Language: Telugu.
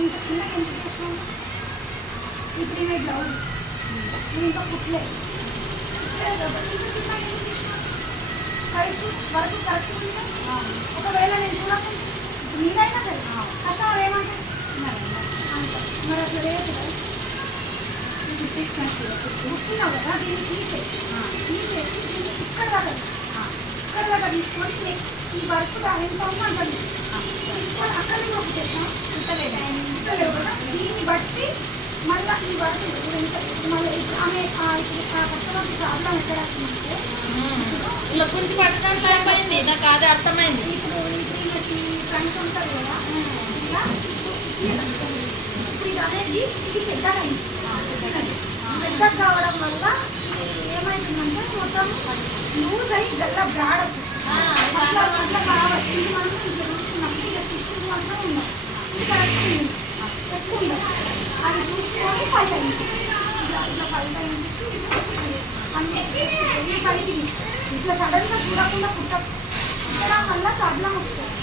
ఇంత చిన్నగా ఎందుకు చేసినావు? ఇప్పుడు ఈమె బ్లౌజ్ నేను ఇంకా కుట్టలేదు కాబట్టి ఇంత చిన్నగా ఎందుకు చేసినావు? సైజు వరకు కరెక్ట్ ఉంటే ఒకవేళ నేను చూడకుండా మీరైనా సరే కస్టమర్ ఏమంటే మరి అట్లా లేదు కదా. కుట్టినావు కదా, దీన్ని తీసేసి దీన్ని ఇక్కడ దాకా తీసుకొని ఈ వర్క్ ఎంత ఉందో అంత తీసుకొని అక్కడ నుంచి ఒక చేసాం కుట్టలేవు కదా. దీన్ని బట్టి మళ్ళీ ఈ వర్క్ మళ్ళీ ఆమె ఇప్పుడు ఆ కస్టమర్కి ప్రాబ్లం ఎక్కడ వచ్చిందంటే ఇలా కొంచెం పట్టడానికి టైం అయింది, నాకు అది అర్థమైంది. ఇప్పుడు ఈమెకి ఫ్రంట్ ఉంటుంది కదా, ఇలా ఇప్పుడు ఇది అనేది ఇది పెద్దగా అయింది. పెద్దగా కావడం వల్ల ఏమైతుందంటే మొత్తం లూజ్ అయ్యి గల్లా బ్రాడ్ వచ్చేస్తుంది. అట్లా కావచ్చు. ఇది మనం ఇట్లా చూసుకున్నప్పుడు ఇక స్టిచ్చింగ్ మాత్రం ఉన్నాం, ఇది కరెక్ట్ ఉంది, ఎక్కువ ఉండదు. అది చూసుకొని ఫైవ్ అయింది ఇట్లా ఫైవ్ అయించి అన్ని పైకి ఇట్లా సడన్గా చూడకుండా కుట్టడం వల్ల ప్రాబ్లం వస్తుంది.